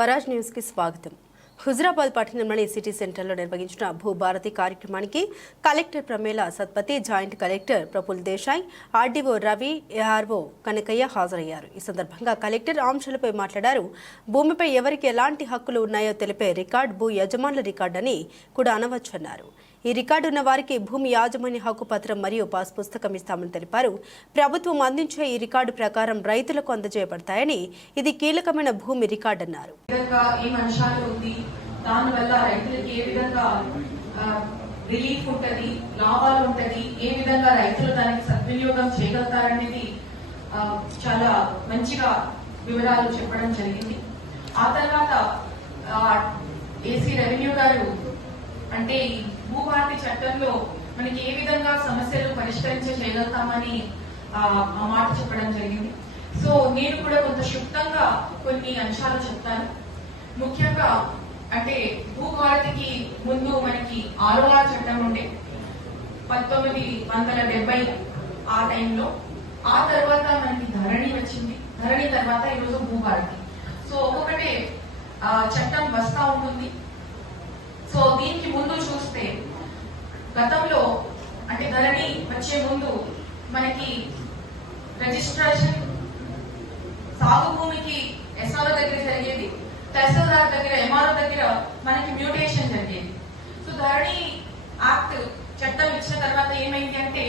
Swaraj news కి స్వాగతం. హుజరాబాద్ పట్టణంలోని సిటీ సెంటర్లో నిర్వహించిన భూభారతి కార్యక్రమానికి collector Pramela Satpathy, joint collector Praful Desai, RDO Ravi, ARO Kanakaiah హాజరయ్యారు. ఈ సందర్భంగా కలెక్టర్ అంశాలపై మాట్లాడారు. భూమిపై ఎవరికి ఎలాంటి హక్కులు ఉన్నాయో తెలిపే రికార్డు భూ యజమానుల రికార్డు అని కూడా అనవచ్చన్నారు. ఈ రికార్డు ఉన్న వారికి భూమి యాజమాన్య హక్కు పత్రం మరియు పాస్ పుస్తకం ఇస్తామని తెలిపారు. ప్రభుత్వం అందించే ఈ రికార్డు ప్రకారం రైతులకు అందజేయబడతాయని, ఇది కీలకమైన భూమి రికార్డు అన్నారు. దానివల్ల రైతులకి ఏ విధంగా రిలీఫ్ ఉంటది, లాభాలు ఉంటది, ఏ విధంగా రైతులు దానికి సద్వినియోగం చేయగలుగుతారనేది చాలా మంచిగా వివరాలు చెప్పడం జరిగింది. ఆ తర్వాత ఏసీ రెవెన్యూ గారు అంటే ఈ భూభారతి చట్టంలో మనకి ఏ విధంగా సమస్యలు చేయగలుగుతామని ఆ మాట చెప్పడం జరిగింది. సో నేను కూడా కొంత క్షుప్తంగా కొన్ని అంశాలు చెప్తాను. ముఖ్యంగా అంటే భూభారతికి ముందు మనకి ROR చట్టం ఉండే 1970 ఆ టైంలో. ఆ తర్వాత మనకి ధరణి వచ్చింది. ధరణి తర్వాత ఈరోజు భూభారతి. సో ఒక్కొక్కటే చట్టం వస్తా ఉంటుంది. సో దీనికి ముందు చూస్తే గతంలో అంటే ధరణి వచ్చే ముందు మనకి రిజిస్ట్రేషన్ సాగు భూమికి SRO దగ్గర జరిగేది, తహసీల్దార్ దగ్గర, MRO దగ్గర మనకి మ్యూటేషన్ జరిగేది. సో ధరణి యాక్ట్ చట్టం ఇచ్చిన తర్వాత ఏమైంది అంటే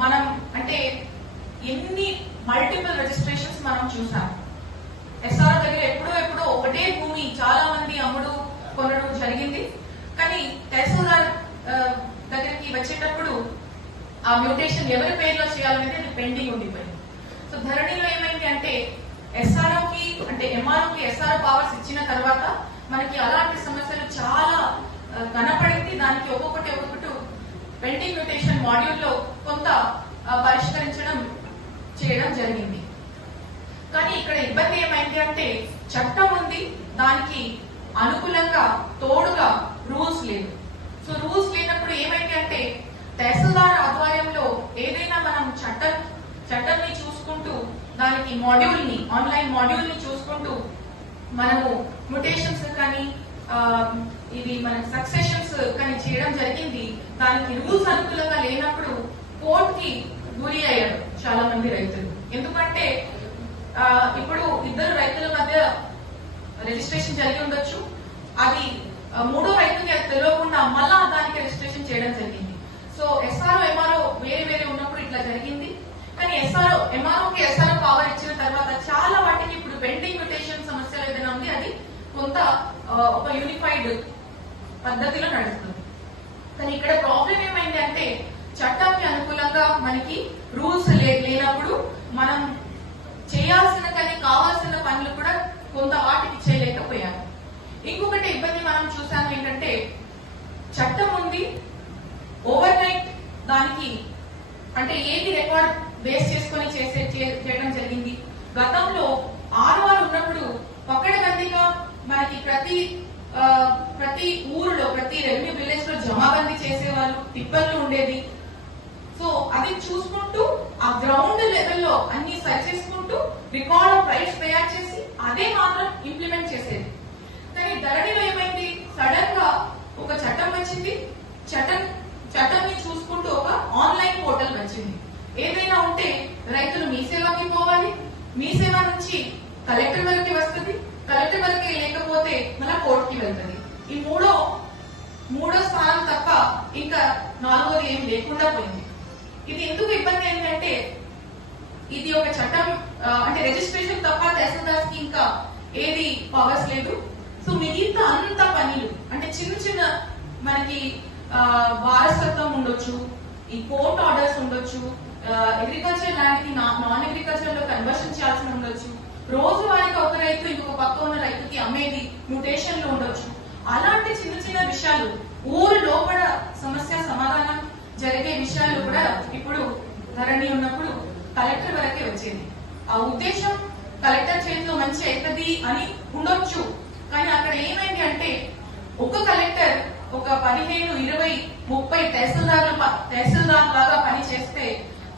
మనం అంటే ఎన్ని మల్టిపుల్ రిజిస్ట్రేషన్స్ మనం చూసాం. SRO దగ్గర ఎప్పుడో ఒకటే భూమి చాలా మంది అమ్ముడు కొనడం జరిగింది. కానీ తహసీల్దార్ దగ్గరికి వచ్చేటప్పుడు ఆ మ్యూటేషన్ ఎవరి పేరులో చేయాలనేది అది పెండింగ్ ఉండిపోయింది. సో ధరణిలో ఏమైంది అంటే SROకి అంటే MROకి SRO పవర్స్ ఇచ్చిన తర్వాత మనకి అలాంటి సమస్యలు చాలా కనపడింది. దానికి ఒక్కొక్కటి పెండింగ్ మ్యూటేషన్ మాడ్యూల్లో కొంత చేయడం జరిగింది. కానీ ఇక్కడ ఇబ్బంది ఏమైంది అంటే చట్టం ఉంది, దానికి అనుకూలంగా తోడుగా రూల్స్ లేదు. సో రూల్స్ లేనప్పుడు ఏమైంది అంటే తహసీల్దార్ ఆధ్వర్యంలో ఏదైనా మనం చట్టాన్ని చూసుకుంటూ దానికి ఆన్లైన్ మాడ్యూల్ ని చూసుకుంటూ మనము మ్యూటేషన్స్ కానీ ఇది మనకి సక్సెషన్స్ కానీ చేయడం జరిగింది. దానికి రూల్స్ అనుకూలంగా లేనప్పుడు కోర్టుకి గురి అయ్యారు చాలా మంది రైతులు. ఎందుకంటే ఇప్పుడు ఇద్దరు రైతుల మధ్య రిజిస్ట్రేషన్ జరిగి ఉండొచ్చు, అది మూడో రైతుకి అది తెలియకుండా మళ్ళా దానికి రిజిస్ట్రేషన్ చేయడం జరిగింది. సో SRO MRO వేరే ఉన్నప్పుడు ఇట్లా జరిగింది. కానీ MROకి SRO పవర్ ఇచ్చిన తర్వాత చాలా వాటికి ఇప్పుడు పెండింగ్ మ్యూటేషన్ సమస్యలు ఏదైనా ఉంది, అది కొంత ఒక యూనిఫైడ్ పద్ధతిలో నడుస్తుంది. కానీ ఇక్కడ ప్రాబ్లం ఏమైంది అంటే చట్టానికి అనుకూలంగా మనకి రూల్స్ లేనప్పుడు మనం చేయాల్సిన కానీ కావాల్సిన పనులు కూడా కొంత వాటికి చేయలేకపోయాము. ఇంకొకటి ఇబ్బంది మనం చూసాము ఏంటంటే చట్టం ఉంది, ఓవర్ నైట్ దానికి అంటే ఏది రికార్డ్ బేస్ చేసుకుని చేయడం జరిగింది. గతంలో ROR ఉన్నప్పుడు పకడ్బందీగా మనకి ప్రతి ఊరిలో ప్రతి రెవెన్యూ విలేజ్ లో జమాబందీ చేసేవాళ్ళు, టిప్పర్లు ఉండేది. సో అది చూసుకుంటూ ఆ గ్రౌండ్ లెవెల్లో అన్ని సరి చేసుకుంటూ రికార్డ్ ఆఫ్ రైట్స్ తయారు చేసి అదే మాత్రం ఇంప్లిమెంట్ చేసేది. కానీ ధరణిలో ఏమైంది, సడన్ గా ఒక చట్టం వచ్చింది. చట్టాన్ని చూసుకుంటూ ఒక ఆన్లైన్ పోర్టల్ వచ్చింది. ఏదైనా ఉంటే రైతులు మీ సేవకి పోవాలి, మీ సేవ నుంచి కలెక్టర్ వరకు వస్తుంది, కలెక్టర్ వరకు లేకపోతే మళ్ళీ కోర్టుకి వెళ్తుంది. ఈ మూడో స్థానం తప్ప ఇంకా నాలుగోది ఏం లేకుండా పోయింది. ఇది ఎందుకు ఇబ్బంది ఏంటంటే ఇది ఒక చట్టం అంటే రిజిస్ట్రేషన్ తప్ప తహసీల్దార్ కి ఇంకా ఏది పవర్స్ లేదు. సో మిగతా అంత పనులు అంటే చిన్న మనకి వారసత్వం ఉండొచ్చు, ఈ కోర్ట్ ఆర్డర్స్ ఉండొచ్చు, అగ్రికల్చర్ ల్యాండ్ కి నాన్ అగ్రికల్చర్ లో కన్వర్షన్ చేయాల్సి ఉండొచ్చు, రోజువారీగా ఒక రైతు ఇంకొక పక్క ఉన్న రైతుకి అమ్మేది మ్యూటేషన్ లో ఉండొచ్చు. అలాంటి చిన్న విషయాలు ఊరు లోపల సమస్య సమాధానం జరిగే విషయాలు కూడా ఇప్పుడు ధరణి ఉన్నప్పుడు కలెక్టర్ వరకే వచ్చేది. ఆ ఉద్దేశం కలెక్టర్ చేతిలో మంచి అవుతుంది అని ఉండొచ్చు. కానీ అక్కడ ఏమైంది అంటే ఒక కలెక్టర్ ఒక 15, 20, 30 తహసీల్దార్ లాగా పని చేస్తే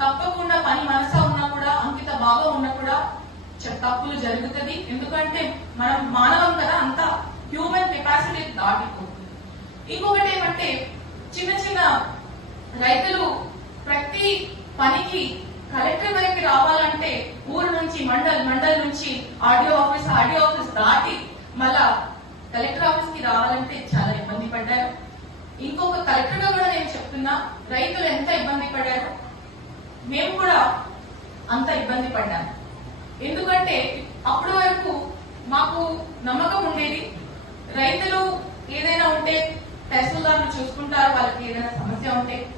తప్పకుండా పని మనసా ఉన్నా కూడా అంకిత బాగా ఉన్నా కూడా తప్పులు జరుగుతుంది. ఎందుకంటే మనం మానవం కదా. ఇంకొకటి ఏమంటే చిన్న చిన్న రైతులు ప్రతి పనికి కలెక్టర్ వైపు రావాలంటే ఊరు నుంచి మండల్ నుంచి ఆర్డీఓ ఆఫీస్ దాటి మళ్ళా కలెక్టర్ ఆఫీస్ కి రావాలంటే చాలా ఇబ్బంది పడ్డారు. ఇంకొక కలెక్టర్ గా కూడా నేను చెప్తున్నా, రైతులు ఎంత ఇబ్బంది పడ్డారు, మేము కూడా అంత ఇబ్బంది పడ్డాము. ఎందుకంటే అప్పటి వరకు మాకు నమ్మకం ఉండేది, రైతులు ఏదైనా ఉంటే తహసీల్దార్లు చూసుకుంటారు, వాళ్ళకి ఏదైనా సమస్య ఉంటే